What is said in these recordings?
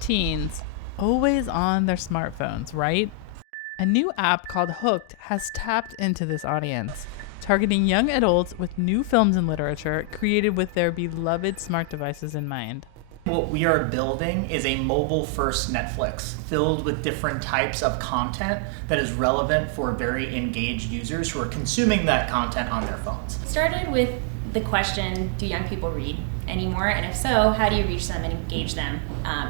Teens, always on their smartphones, right? A new app called Hooked has tapped into this audience, targeting young adults with new films and literature created with their beloved smart devices in mind. What we are building is a mobile-first Netflix filled with different types of content that is relevant for very engaged users who are consuming that content on their phones. It started with the question, do young people read anymore? And if so, how do you reach them and engage them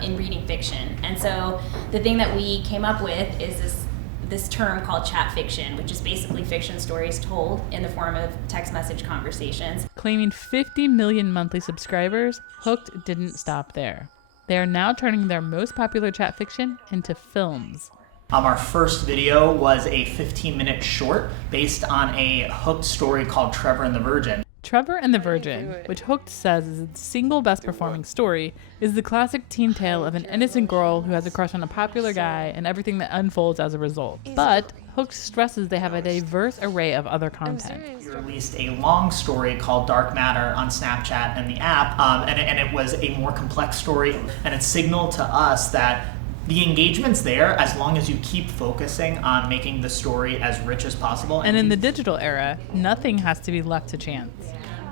in reading fiction? And so the thing that we came up with is this term called chat fiction, which is basically fiction stories told in the form of text message conversations. Claiming 50 million monthly subscribers, Hooked didn't stop there. They are now turning their most popular chat fiction into films. Our first video was a 15-minute short based on a Hooked story called Trevor and the Virgin. Trevor and the Virgin, which Hooked says is its single best performing story, is the classic teen tale of an innocent girl who has a crush on a popular guy and everything that unfolds as a result. But Hooked stresses they have a diverse array of other content. We released a long story called Dark Matter on Snapchat and the app, and it was a more complex story, and it signaled to us that the engagement's there as long as you keep focusing on making the story as rich as possible. And in the digital era, nothing has to be left to chance.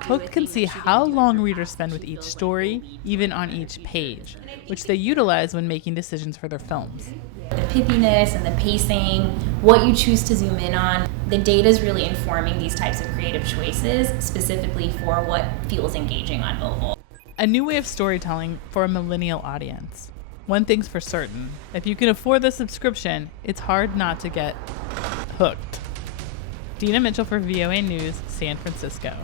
Hooked can see how long readers spend with each story, even on each page, which they utilize when making decisions for their films. The pippiness and the pacing, what you choose to zoom in on, the data is really informing these types of creative choices, specifically for what feels engaging on mobile. A new way of storytelling for a millennial audience. One thing's for certain, if you can afford the subscription, it's hard not to get hooked. Dina Mitchell for VOA News, San Francisco.